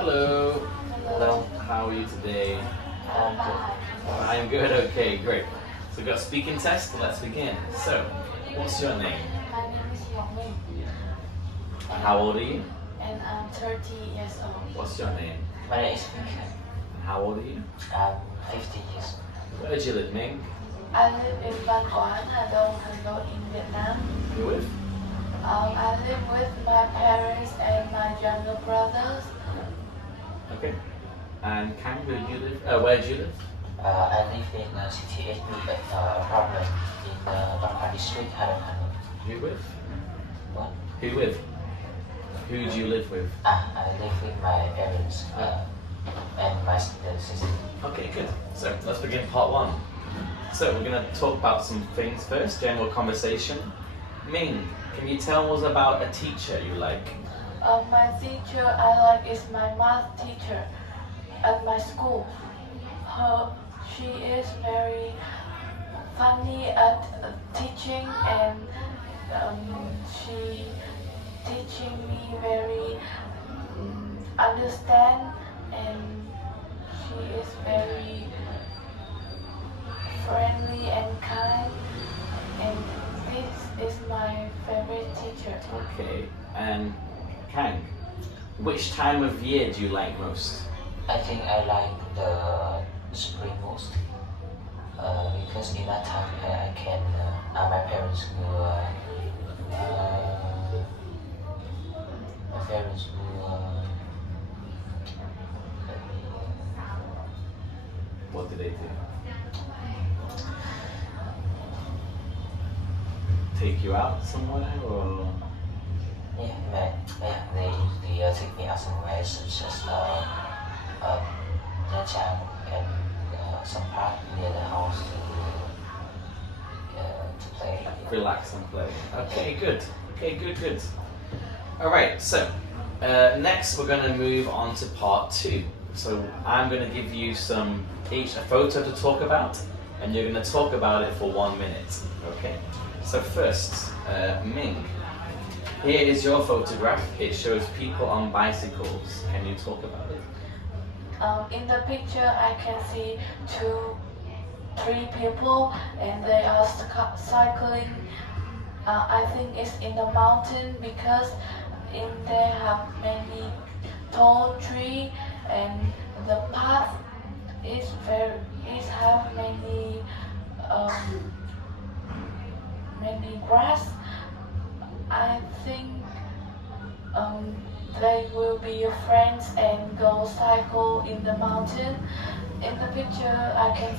Hello. Hello. How are you today? Good. I'm good. Okay, great. So we've got a speaking test. Let's begin. So, what's your name? My name is Ngọc Minh. How old are you? And I'm 30 years old. What's your name? My name is Vinh. How old are you? I'm 50 years old. Where do you live, Minh? I live in Văn Quán, Hà Đông in Vietnam. You with? I live with my parents and my younger brothers. Okay. And Khang, where do you live? Where do you live? I live in city HB apartment in Văn Quán district, Hà Đông, Hà Nội. Who with? What? Who with? Who do you live with? I live with my parents and my sister. Okay, good. So let's begin part one. So we're going to talk about some things first, general conversation. Minh, can you tell us about a teacher you like? My teacher I like is my math teacher at my school. She is very funny at teaching, and she teaching me very understand, and she is very friendly and kind, and this is my favorite teacher. Okay, and Khang, which time of year do you like most? I think I like the spring most because in that time I can my parents will What do they do? Take you out somewhere, or? they usually take me out somewhere such as Nha Trang and some park near the house to play. Relax and play. Okay, good. Okay, good. Alright, so next we're going to move on to part two. So I'm going to give you each a photo to talk about, and you're going to talk about it for 1 minute. Okay? So first, Minh, here is your photograph. It shows people on bicycles. Can you talk about it? In the picture, I can see 3 people, and they are cycling. I think it's in the mountain because they have many tall trees, and the path is have many grass. I think they will be friends and go cycle in the mountain. In the picture, I can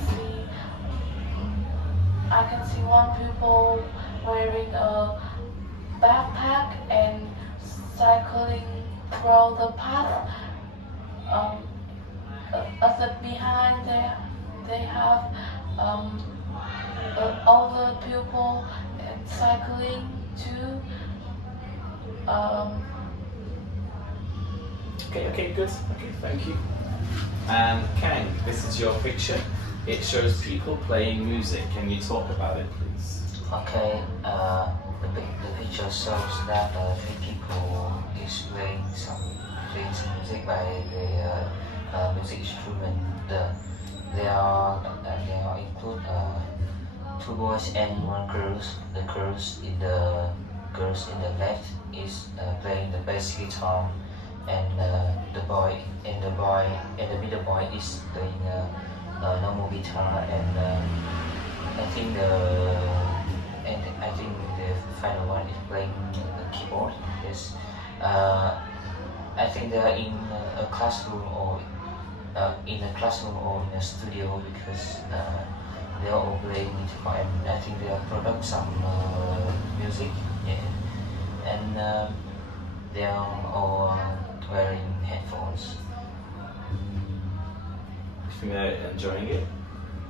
see one people wearing a backpack and cycling through the path. At the behind they have older people and cycling too. Okay, good. Okay, thank you. And Khang, this is your picture. It shows people playing music. Can you talk about it, please? Okay, the picture shows that 3 people is playing some music by the music instrument. They are include 2 boys and 1 girl. The girls in the left is playing the bass guitar, and the middle boy is playing normal guitar, and I think the final one is playing the keyboard. Yes, I think they are in a classroom or in a studio because they are all playing guitar, and I think they are product some music. Yeah, and they are all wearing headphones. You think they're enjoying it?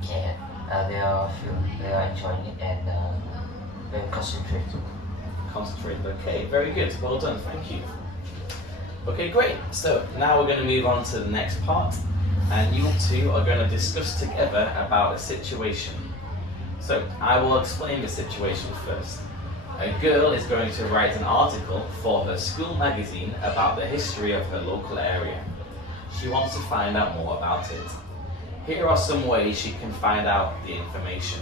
Yeah, they are enjoying it and very concentrated. Concentrated. Okay, very good. Well done. Thank you. Okay, great. So now we're going to move on to the next part, and you two are going to discuss together about a situation. So I will explain the situation first. A girl is going to write an article for her school magazine about the history of her local area. she wants to find out more about it. Here are some ways she can find out the information.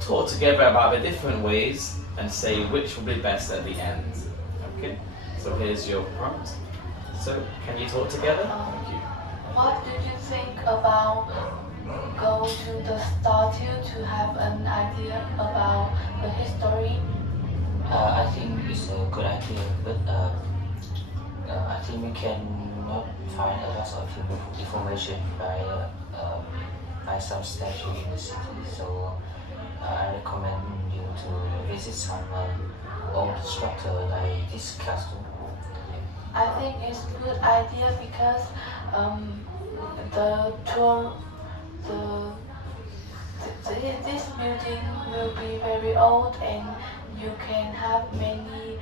Talk together about the different ways and say which will be best at the end. Okay, so here's your prompt. So, can you talk together? Thank you. What did you think about go to the statue to have an idea about the history? I think it's a good idea, but I think we cannot find a lot of information by some statue in the city. So I recommend you to visit some old structure like this castle. I think it's a good idea because the tour, the, this building will be very old and you can have many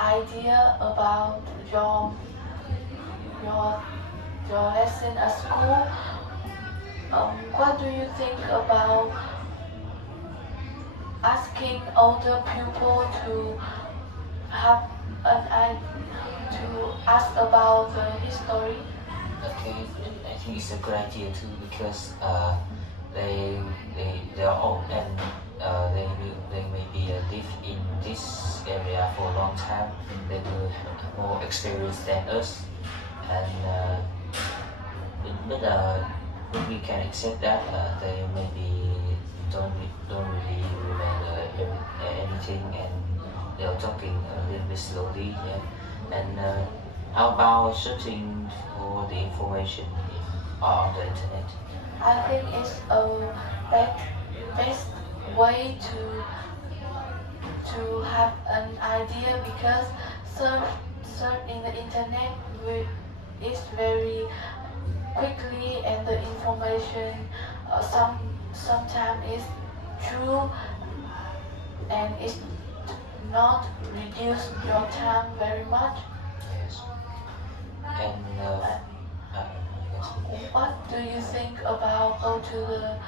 idea about your lesson at school. What do you think about asking older people to have to ask about the history? Okay, I think it's a good idea too because they are old and they may be live in this area for a long time. They will have more experience than us, and but we can accept that they maybe don't really remember anything and they are talking a little bit slowly. Yeah, and how about searching for the information on the internet? I think it's a best way to have an idea because search in the internet is very quickly and the information sometimes is true and it's not reduce your time very much. Yes. And yes. What do you think about go to the?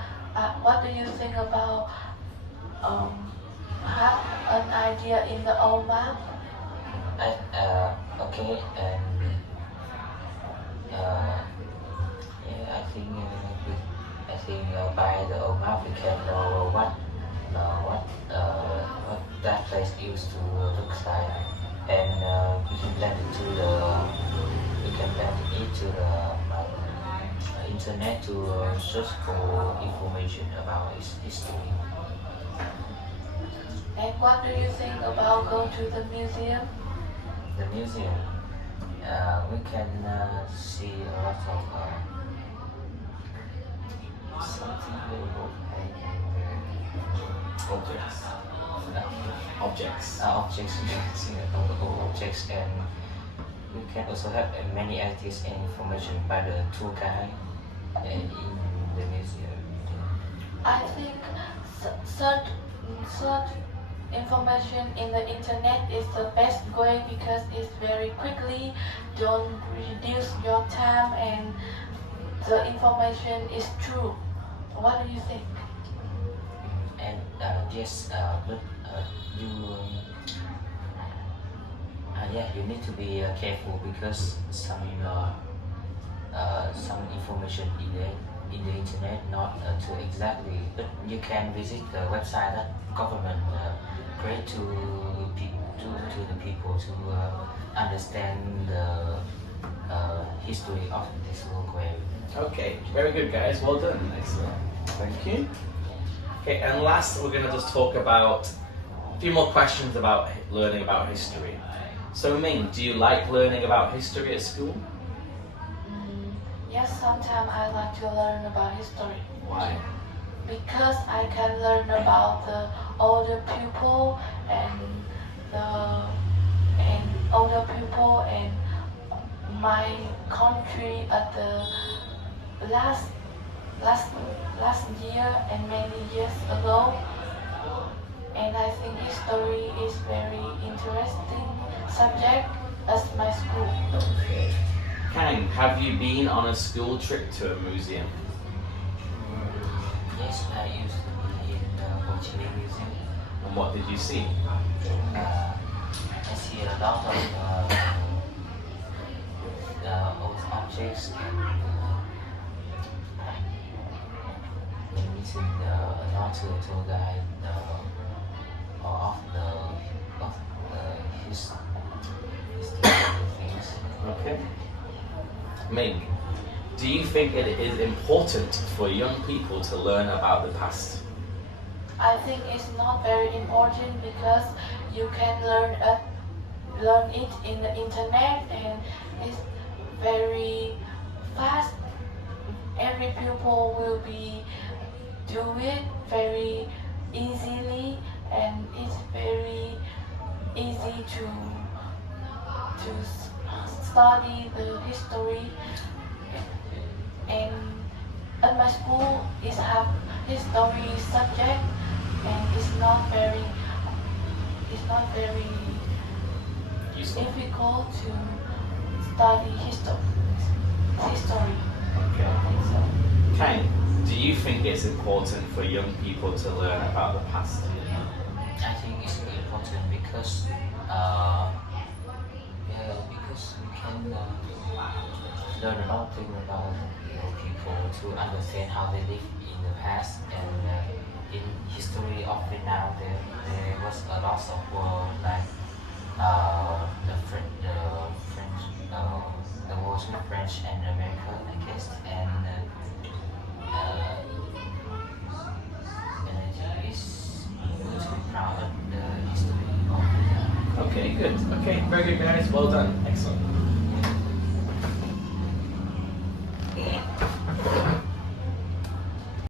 What do you think about have an idea in the old map? Okay, and yeah, I think by the old map we can know what that place used to look like, and we can blend it to the internet to search for information about its history. And what do you think about go to the museum? The museum, we can see a lot of something very old Objects. Objects. objects. We can see old objects, and we can also have many ideas and information by the tour guide in the museum. I think search information in the internet is the best way because it's very quickly, don't reduce your time and the information is true. What do you think? And yes, but you need to be careful because some information in the internet not too exactly, but you can visit the website that government create to the people to understand the history of this local area. Okay, very good, guys. Well done. Excellent. Thank you. Okay, and last we're going to just talk about a few more questions about learning about history. So, Ming, do you like learning about history at school? Yes, sometimes I like to learn about history. Why? Because I can learn about the older people and older people and my country at the last year and many years ago. And I think history is very interesting subject as my school. Okay. Khang, have you been on a school trip to a museum? Yes, I used to be in the Ho Chi Minh Museum. And what did you see? I see a lot of old objects and meeting another tour guide of the history things. Okay. Ming, do you think it is important for young people to learn about the past? I think it's not very important because you can learn it in the internet and it's very fast. Every pupil will be do it very easily and it's very easy to study the history. And at my school is have history subject and it's not very Useful. difficult to study history. Okay. I think so. Khang, do you think it's important for young people to learn about the past? I think it's important because because we can learn a lot of things about people to understand how they lived in the past and in history of Vietnam there was a lot of war like the wars with French and America I guess and it is good to be proud of the history of Vietnam. Okay, good. Okay, very good guys. Well done. Excellent.